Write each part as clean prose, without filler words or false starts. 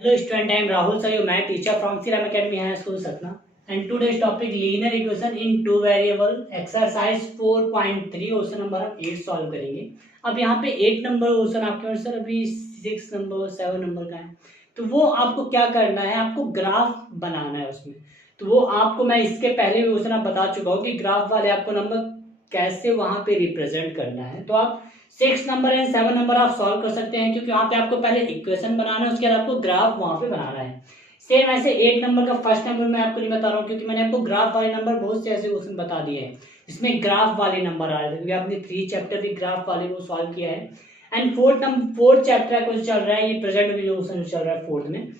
Hello student, I am Rahul Sayo, my teacher from Siram Academy High School Satna. And today's topic linear equation in two variable exercise 4.3 question number हम 8 solve करेंगे। अब यहाँ पे 8 number question आपके पास sir अभी 6 number 7 number का है, तो वो आपको क्या करना है, आपको ग्राफ बनाना है उसमें। तो वो आपको मैं इसके पहले भी क्वेश्चन आप बता चुका हूँ कि ग्राफ वाले आपको नंबर कैसे वहाँ पे रिप्रेजेंट करना है। तो आप 6 नंबर एंड 7 नंबर आप सॉल्व कर सकते हैं, क्योंकि वहाँ पे आपको पहले इक्वेशन बनाना है, उसके बाद आपको ग्राफ वहाँ पे बनाना है। सेम ऐसे 8 नंबर का फर्स्ट नंबर मैं आपको नहीं बता रहा हूँ, क्योंकि मैंने आपको ग्राफ वाले नंबर बहुत से ऐसे क्वेश्चन बता दिए हैं जिसमें ग्राफ वाले नंबर आ रहे थे, क्योंकि आपने 3 चैप्टर भी ग्राफ वाले को सॉल्व किया है। एंड फोर्थ चैप्टर क्वेश्चन चल रहा है, ये प्रेजेंट में जो क्वेश्चन चल रहा है फोर्थ में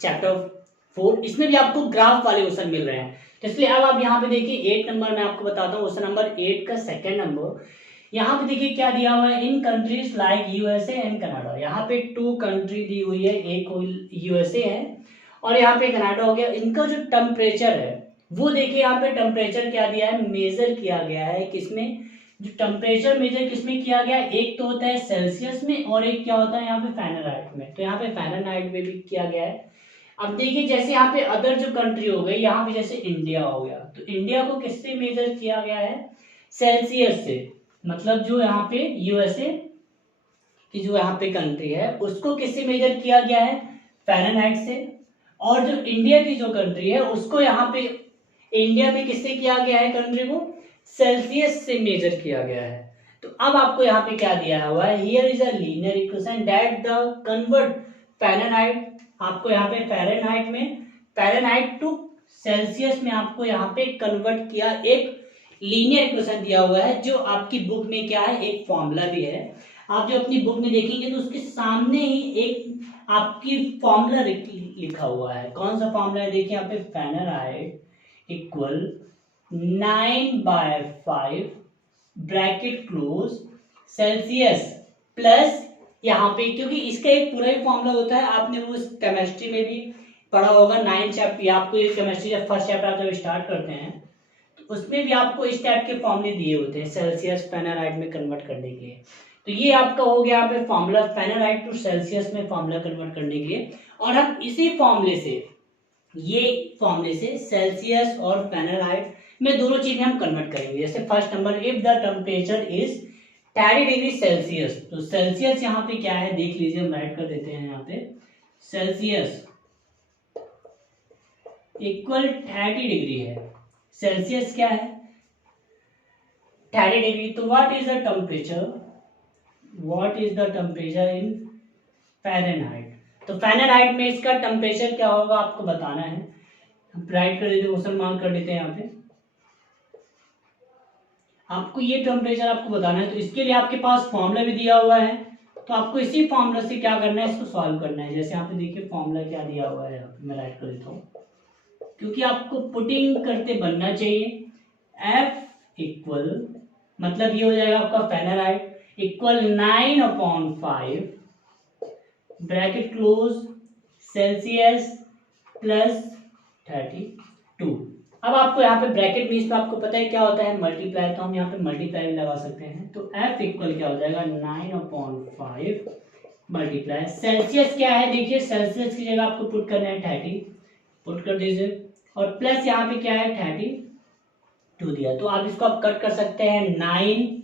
चैप्टर 4, इसमें भी आपको ग्राफ वाले क्वेश्चन मिल रहे हैं। तो इसलिए अब आप यहाँ पे देखिए 8 नंबर मैं आपको बताता हूँ, क्वेश्चन नंबर 8 का सेकंड नंबर यहाँ पे देखिए क्या दिया हुआ है, in countries like USA and Canada. यहाँ पे 2 कंट्री दी हुई है, एक यूएसए है और यहाँ पे कनाडा हो गया। इनका जो टेम्परेचर है वो देखिए, यहाँ पे टेम्परेचर क्या दिया है, मेजर किया गया है किसमें, जो टेम्परेचर मेजर किसमें किया गया है, एक तो होता है सेल्सियस में और एक क्या होता है यहाँ पे फ़ारेनहाइट में। तो यहाँ पे फ़ारेनहाइट में भी किया गया है। अब देखिए जैसे यहाँ पे अदर जो कंट्री हो गई, यहाँ पे जैसे इंडिया हो गया, तो इंडिया को किससे मेजर किया गया है, सेल्सियस से। मतलब जो यहाँ पे यूएसए की जो यहाँ पे कंट्री है उसको किससे मेजर किया गया है, फ़ारेनहाइट से। और जो इंडिया की जो कंट्री है उसको यहाँ पे इंडिया में किससे किया गया है, कंट्री को सेल्सियस से मेजर किया गया है। तो अब आपको यहाँ पे क्या दिया हुआ है, here is a linear equation that the convert Fahrenheit, आपको यहाँ पे फ़ारेनहाइट में फ़ारेनहाइट टू सेल्सियस में आपको यहाँ पे कन्वर्ट किया, एक लीनियर इक्वेशन दिया हुआ है जो आपकी बुक में क्या है, एक फॉर्मूला भी है। आप जो अपनी बुक में देखेंगे तो उसके सामने ही एक आपकी फॉर्मूला लिखा हुआ है। कौन सा फॉर्मूला है, देखिए यहाँ पे Fahrenheit equal 9/5 bracket close Celsius plus यहाँ पे, क्योंकि इसका एक पूरा ही फॉर्मूला होता है, आपने वो केमिस्ट्री में भी पढ़ा होगा 9 चैप्टर, आपको ये केमिस्ट्री जब फर्स्ट चैप्टर आप जब स्टार्ट करते हैं तो उसमें भी आपको इस टाइप के फॉर्मूले दिए होते हैं सेल्सियस फ़ारेनहाइट में कन्वर्ट करने के लिए। तो ये आपका हो गया यहाँ पे फॉर्मूला फ़ारेनहाइट टू सेल्सियस में फॉर्मूला कन्वर्ट करने के लिए। और हम इसी फॉर्मूले से, ये फॉर्मूले से सेल्सियस और फ़ारेनहाइट में दोनों चीजें हम कन्वर्ट करेंगे। जैसे first number, if the temperature is 30 degree Celsius, तो सेल्सियस यहाँ पे क्या है देख लीजिए, हम राइट कर देते हैं यहाँ पे सेल्सियस इक्वल 30 डिग्री है। सेल्सियस क्या है 30 डिग्री, तो what is the temperature, what is the temperature in Fahrenheit. तो फ़ारेनहाइट में इसका टेम्परेचर क्या होगा आपको बताना है, राइट कर देते, मुसलमान कर देते हैं यहाँ पे, आपको ये टेम्परेचर आपको बताना है। तो इसके लिए आपके पास फॉर्मूला भी दिया हुआ है, तो आपको इसी फॉर्मूला से क्या करना है, इसको सॉल्व करना है। जैसे यहाँ पे देखिए फॉर्मूला क्या दिया हुआ है, यहाँ पे मैं राइट कर देता हूँ, क्योंकि आपको पुटिंग करते बनना चाहिए। F इक्वल, मतलब ये हो जाएगा आपका Fahrenheit equal 9/5 bracket close Celsius plus 32। अब आपको यहाँ पे ब्रैकेट में इसमें आपको पता है क्या होता है, मल्टीप्लाई, तो हम यहाँ पे मल्टीप्लाई लगा सकते हैं। तो F इक्वल क्या हो जाएगा 9/5 मल्टीप्लाई सेल्सियस क्या है, देखिए सेल्सियस की जगह आपको पुट करना है 30, पुट कर दीजिए, और प्लस यहाँ पे क्या है 32 दिया। तो आप इसको आप कट कर सकते हैं, 9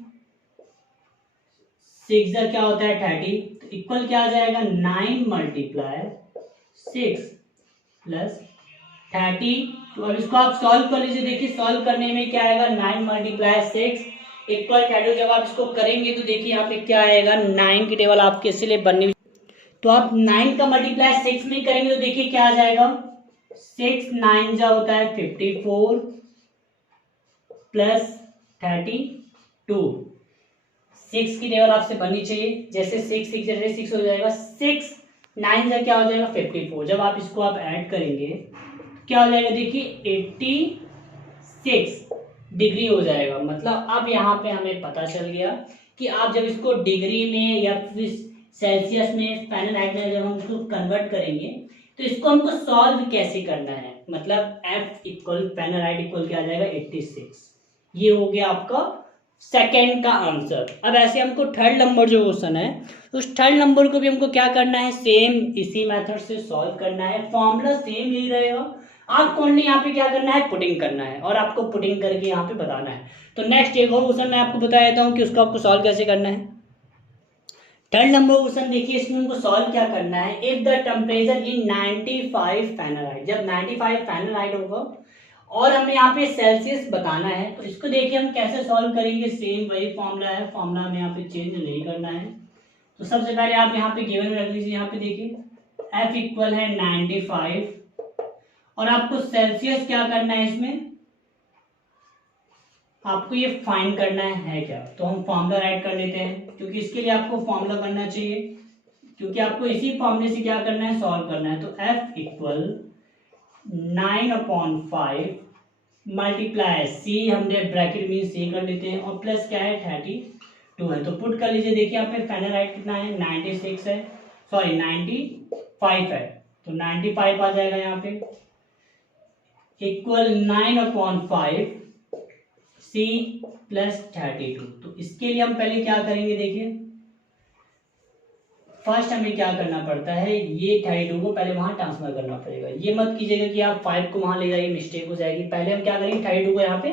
6 क्या होता है 30, तो इक्वल क्या आ जाएगा 9 मल्टीप्लाई 6 प्लस 30। तो अब इसको आप सॉल्व कर लीजिए, देखिए सॉल्व करने में क्या आएगा, 9 मल्टीप्लाई 6 इक्वल 30। जब आप इसको करेंगे तो देखिए यहाँ पे क्या आएगा, 9 की टेबल आपके इसलिए बननी, तो आप 9 का मल्टीप्लाई 6 में करेंगे तो देखिए क्या आ जाएगा, 6 9 जा होता है 54 प्लस 32, 6 की टेबल आपसे बननी चाहिए। जैसे 6 6 जैसे 6 हो जाएगा, 6 9 जा क्या हो जाएगा 54। जब आप इसको आप ऐड करेंगे क्या हो जाएगा, देखिए 86 डिग्री हो जाएगा। मतलब अब यहाँ पे हमें पता चल गया कि आप जब इसको डिग्री में या फिर सेल्सियस में फ़ारेनहाइट में जब हम इसको कन्वर्ट करेंगे तो इसको हमको सॉल्व कैसे करना है। मतलब F इक्वल फ़ारेनहाइट इक्वल क्या आ जाएगा 86, ये हो गया आपका सेकेंड का आंसर। अब ऐसे हमको थर्ड नंबर जो क्वेश्चन है, उस थर्ड नंबर को भी हमको क्या करना है, सेम इसी मेथड से सॉल्व करना है। फॉर्मूला सेम यही रहेगा, आपको ओनली यहाँ पे क्या करना है, पुटिंग करना है, और आपको पुटिंग करके यहाँ पे बताना है। तो नेक्स्ट एक और क्वेश्चन मैं आपको बता देता हूँ कि उसको आपको सॉल्व कैसे करना है। थर्ड नंबर क्वेश्चन देखिए, इसमें हमको सॉल्व क्या करना है। If the temperature in 95 Fahrenheit, जब 95 फ़ारेनहाइट होगा और हमें यहाँ पे सेल्सियस बताना है, तो इसको देखिए हम कैसे सॉल्व करेंगे। सेम वही फॉर्मूला है, फॉर्मूला हमें यहाँ पे चेंज नहीं करना है। तो सबसे पहले आप यहाँ पे गिवन में रख लीजिए, यहाँ पे देखिए F इक्वल है 95 और आपको सेल्सियस क्या करना है, इसमें आपको ये फाइंड करना है क्या। तो हम फॉर्मूला राइट कर लेते हैं, क्योंकि इसके लिए आपको फॉर्मूला करना चाहिए, क्योंकि आपको इसी फॉर्मूले से क्या करना है, सॉल्व करना है। तो F इक्वल 9/5 मल्टीप्लाई C, हमने ब्रैकेट में C कर लेते हैं, और प्लस क्या है 32 है। तो पुट कर लीजिए, देखिए यहाँ पे फ़ारेनहाइट कितना है, 96 है, सॉरी 95 है, तो 95 आ जाएगा यहाँ पे, इक्वल 9/5 C प्लस 32। तो इसके लिए हम पहले क्या करेंगे, देखिए फर्स्ट हमें क्या करना पड़ता है, ये 32 को पहले वहां ट्रांसफर करना पड़ेगा। ये मत कीजिएगा कि आप 5 को वहां ले जाइए, मिस्टेक हो जाएगी। पहले हम क्या करेंगे, 32 को यहाँ पे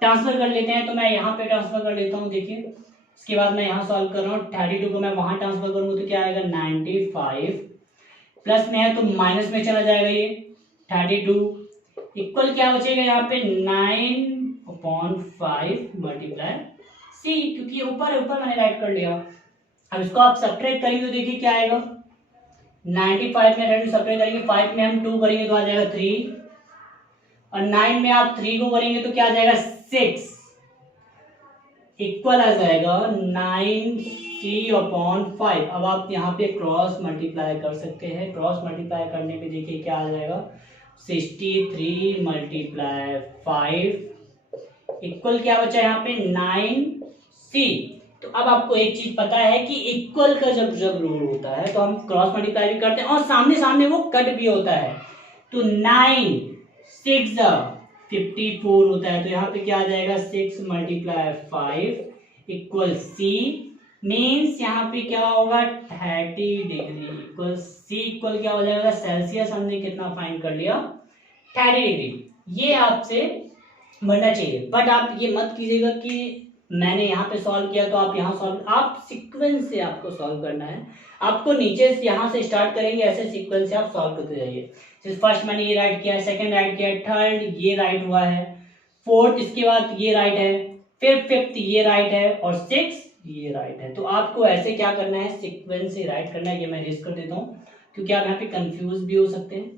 ट्रांसफर कर लेते हैं। तो मैं यहाँ पे ट्रांसफर कर लेता हूँ, देखिए इसके बाद मैं यहाँ सॉल्व कर रहा हूँ। 32 को मैं वहां ट्रांसफर करूंगा तो क्या आएगा, 95 प्लस में है तो माइनस में चला जाएगा, ये 32 इक्वल क्या बचेगा यहाँ पे 9/5 मल्टीप्लाई C, क्योंकि ये ऊपर है, ऊपर मैंने राइट कर लिया। अब इसको आप सब्ट्रैक्ट करेंगे तो देखिए क्या आएगा, 95 में रेड सब्ट्रैक्ट करेंगे, 5 में हम 2 करेंगे तो आ जाएगा 3, और 9 में आप 3 को करेंगे तो क्या आ जाएगा 6, इक्वल आ जाएगा 9C/5। अब आप यहाँ पे क्रॉस मल्टीप्लाई कर सकते हैं। क्रॉस मल्टीप्लाई करने में देखिए क्या आ जाएगा, 63 मल्टीप्लाई 5 इक्वल क्या बचा यहाँ पे 9C। तो अब आपको एक चीज पता है कि इक्वल का जब जब रूल होता है तो हम क्रॉस मल्टीप्लाई भी करते हैं और सामने सामने वो कट भी होता है। तो 9 6 54 होता है, तो यहाँ पे क्या आ जाएगा 6 मल्टीप्लाई 5 इक्वल C, मीन्स यहाँ पे क्या होगा 30 डिग्री इक्वल C इक्वल क्या हो जाएगा, सेल्सियस हमने कितना फाइंड कर लिया 30 डिग्री। ये आपसे बनना चाहिए, बट आप ये मत कीजिएगा कि मैंने यहाँ पे सॉल्व किया तो आप यहाँ सॉल्व, आप सीक्वेंस से आपको सॉल्व करना है। आपको नीचे से यहाँ से स्टार्ट करेंगे, ऐसे सीक्वेंस से आप सॉल्व करते जाइए। फर्स्ट मैंने ये राइट किया, सेकंड राइट किया, थर्ड ये राइट हुआ है, फोर्थ इसके बाद ये राइट है, फिर फिफ्थ ये राइट है, और सिक्स ये राइट है। तो आपको ऐसे क्या करना है, सीक्वेंस से राइट करना है। ये मैं रेस कर देता हूँ क्योंकि आप यहाँ पे कंफ्यूज भी हो सकते हैं।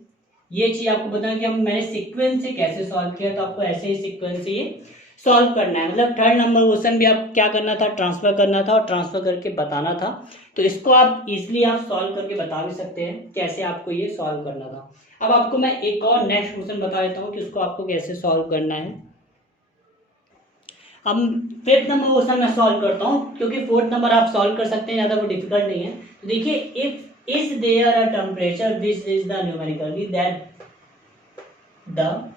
ये चीज आपको बताना कि हम मैंने सीक्वेंस से कैसे सॉल्व किया, तो आपको ऐसे ही सीक्वेंस से ये सॉल्व करना है। मतलब थर्ड नंबर क्वेश्चन भी आपको क्या करना था, ट्रांसफर करना था और ट्रांसफर करके बताना था। तो इसको आप इजीली आप सॉल्व करके बता भी सकते हैं कैसे आपको ये सॉल्व करना था। अब आपको मैं एक और नेक्स्ट क्वेश्चन बता देता हूँ कि उसको आपको कैसे सॉल्व करना है। अब फिफ्थ नंबर क्वेश्चन मैं सॉल्व करता हूँ, क्योंकि फोर्थ नंबर आप सॉल्व कर सकते हैं, ज़्यादा वो डिफिकल्ट नहीं है। तो देखिए, if is there a temperature which is the numerically that the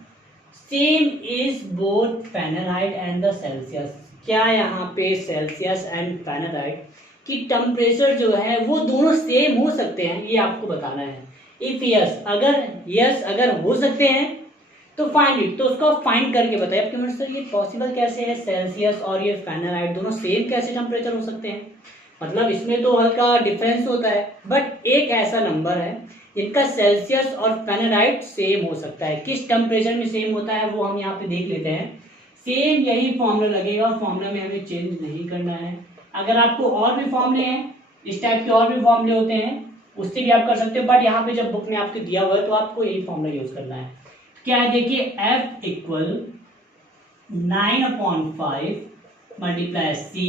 same is both Fahrenheit and the Celsius. क्या यहाँ पे सेल्सियस एंड फ़ारेनहाइट की टेम्परेचर जो है वो दोनों सेम हो सकते हैं, ये आपको बताना है। इफ यस, अगर हो सकते हैं तो फाइंड इट, तो उसको फाइंड करके बताइए। आपके मन सर ये पॉसिबल कैसे है, सेल्सियस और ये फ़ारेनहाइट दोनों सेम कैसे टेम्परेचर हो सकते हैं, मतलब इसमें तो हल्का डिफरेंस होता है, बट एक ऐसा नंबर है इनका सेल्सियस और फ़ारेनहाइट सेम हो सकता है। किस टेम्परेचर में सेम होता है वो हम यहाँ पे देख लेते हैं। सेम यही फॉर्मूला लगेगा, फॉर्मूला में हमें चेंज नहीं करना है। अगर आपको और भी फॉर्मूले हैं, इस टाइप के और भी फॉर्मूले होते हैं, उससे भी आप कर सकते हो, बट यहाँ पे जब बुक में आपको दिया हुआ है तो आपको यही फॉर्मूला यूज करना है। क्या है, देखिए F equal 9/5 multiply C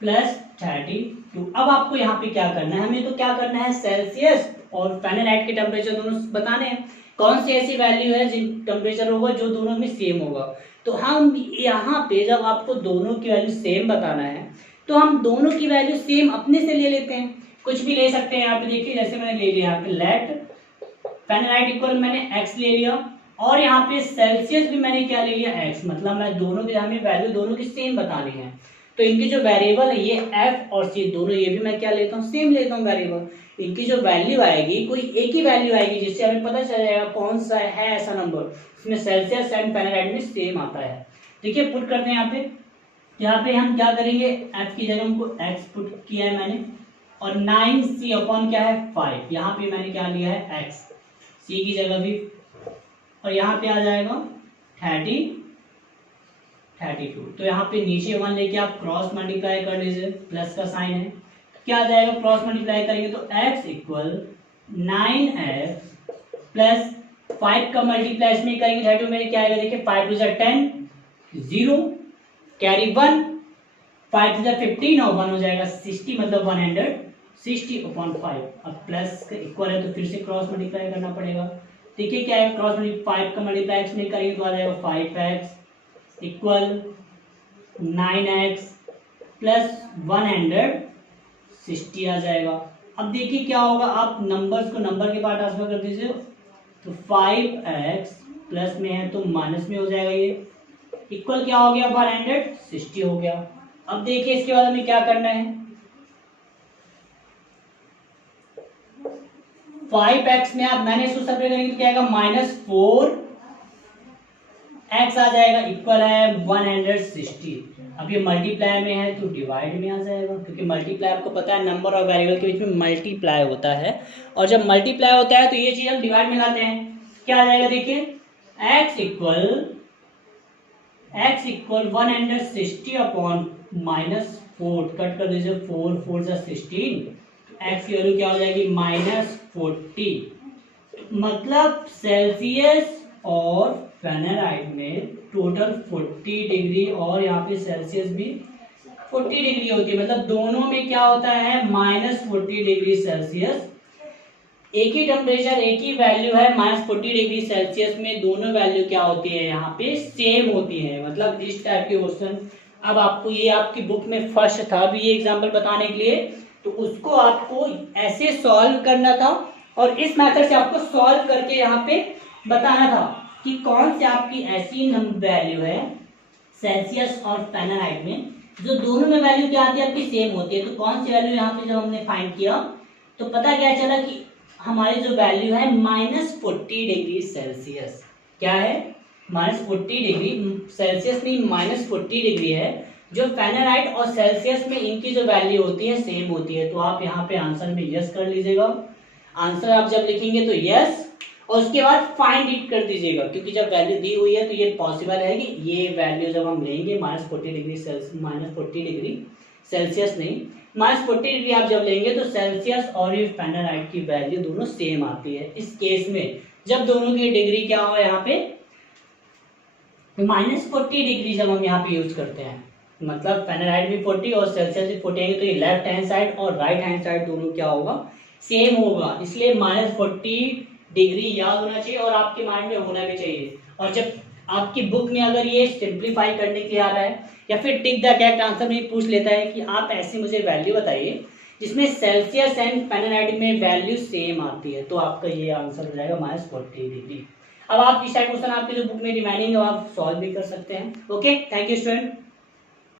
plus 32। अब आपको यहाँ पे क्या करना है, हमें तो क्या करना है, सेल्सियस और फ़ारेनहाइट के टेम्परेचर दोनों बताने हैं। कौन सी ऐसी वैल्यू है जिन टेम्परेचर होगा जो दोनों में सेम होगा। तो हम यहाँ पे जब आपको दोनों की वैल्यू सेम बताना है तो हम दोनों की वैल्यू सेम अपने से ले लेते हैं, कुछ भी ले सकते हैं। यहाँ पे देखिए, जैसे मैंने ले लिया यहाँ पे लेट फ़ारेनहाइट इक्वल मैंने x ले लिया और यहाँ पे सेल्सियस भी मैंने क्या ले लिया x, मतलब मैं दोनों के हमें वैल्यू दोनों की सेम बतानी है, तो इनकी जो वेरिएबल है ये f और c दोनों, ये भी मैं क्या लेता हूँ, सेम लेता हूँ वेरिएबल। इनकी जो वैल्यू आएगी कोई एक ही वैल्यू आएगी जिससे हमें पता चल जाएगा कौन सा है ऐसा नंबर इसमें सेल्सियस एंड फ़ारेनहाइट में सेम आता है। देखिए पुट करते हैं यहाँ पे हम क्या करेंगे, f की जगह हमको x पुट किया है मैंने, और 9c अपॉन क्या है 5, यहाँ पे मैंने क्या लिया है x, c की जगह भी, और यहाँ पे आ जाएगा 32, तो यहाँ पे नीचे 1 लेके आप क्रॉस मल्टीप्लाई कर लीजिए, प्लस का साइन है, क्या आ जाएगा, क्रॉस मल्टीप्लाई करेंगे तो x इक्वल 9x प्लस 5 का मल्टीप्लाई इसमें करेंगे 32 में क्या आएगा, देखिए 5 टू 10, 0 कैरी 1, 5 टू 15 और 1 हो जाएगा 60, मतलब 160 अपॉन 5। अब प्लस इक्वल है तो फिर से क्रॉस मल्टीप्लाई करना पड़ेगा। देखिए क्या है, क्रॉस मल्टीप्लाई 5 का मल्टीप्लाई x में करेंगे तो आ जाएगा 5x इक्वल 9x प्लस 160 आ जाएगा। अब देखिए क्या होगा, आप नंबर्स को नंबर के पार्ट ट्रांसफर कर दीजिए, तो 5x प्लस में है तो माइनस में हो जाएगा, ये इक्वल क्या हो गया 160 हो गया। अब देखिए इसके बाद हमें क्या करना है, 5x में आप मैंने इसको सेपरेट करेंगे तो क्या आएगा -4x आ जाएगा, इक्वल है 160। अब ये मल्टीप्लाई में है तो डिवाइड में आ जाएगा, क्योंकि मल्टीप्लाई आपको पता है नंबर और वेरिएबल के बीच में मल्टीप्लाई होता है, और जब मल्टीप्लाई होता है तो ये चीज हम डिवाइड में लाते हैं, क्या आ जाएगा देखिए x इक्वल 160 अपॉन -4, कट कर दीजिए 4 4 जा 16, x की वैल्यू क्या हो जाएगी -40, मतलब सेल्सियस और फ़ारेनहाइट में टोटल 40 डिग्री और यहाँ पे सेल्सियस भी 40 डिग्री होती है, मतलब दोनों में क्या होता है -40 डिग्री सेल्सियस, एक ही टेम्परेचर एक ही वैल्यू है -40 डिग्री सेल्सियस में, दोनों वैल्यू क्या होती है यहाँ पे सेम होती है, मतलब इस टाइप के क्वेश्चन। अब आपको ये आपकी बुक में फर्स्ट था भी ये एग्जाम्पल बताने के लिए, तो उसको आपको ऐसे सॉल्व करना था और इस मेथड से आपको सॉल्व करके यहाँ पे बताना था कि कौन सी आपकी ऐसी वैल्यू है सेल्सियस और फ़ारेनहाइट में जो दोनों में वैल्यू क्या आती है आपकी सेम होती है। तो कौन सी वैल्यू यहाँ पे जब हमने फाइंड किया तो पता क्या चला कि हमारी जो वैल्यू है -40 डिग्री सेल्सियस, क्या है -40 डिग्री सेल्सियस में -40 डिग्री है, जो फ़ारेनहाइट और सेल्सियस में इनकी जो वैल्यू होती है सेम होती है। तो आप यहाँ पे आंसर में यस कर लीजिएगा, आंसर आप जब लिखेंगे तो यस, और उसके बाद फाइंड इट कर दीजिएगा, क्योंकि जब वैल्यू दी हुई है तो ये पॉसिबल है कि ये वैल्यू जब हम लेंगे -40 डिग्री सेल्सियस नहीं -40 डिग्री आप जब लेंगे तो सेल्सियस और ये फ़ारेनहाइट की वैल्यू दोनों सेम आती है। इस केस में जब दोनों की डिग्री क्या हो यहाँ पे -40 डिग्री जब हम यहाँ पे यूज करते हैं, मतलब फ़ारेनहाइट भी 40 और सेल्सियस भी 40 आएंगे, तो ये लेफ्ट हैंड साइड और राइट हैंड साइड दोनों क्या होगा सेम होगा, इसलिए -40 डिग्री याद होना चाहिए और आपके माइंड में होना भी चाहिए। और जब आपकी बुक में अगर ये सिंप्लीफाई करने के लिए आ रहा है या फिर टिक द करेक्ट आंसर में पूछ लेता है कि आप ऐसे मुझे वैल्यू बताइए जिसमें सेल्सियस एंड फ़ारेनहाइट में वैल्यू सेम आती है, तो आपका ये आंसर हो जाएगा -40 डिग्री। अब आप इस टाइप क्वेश्चन आपके जो बुक में रिमाइनिंग है आप सॉल्व भी कर सकते हैं। Okay, thank you student.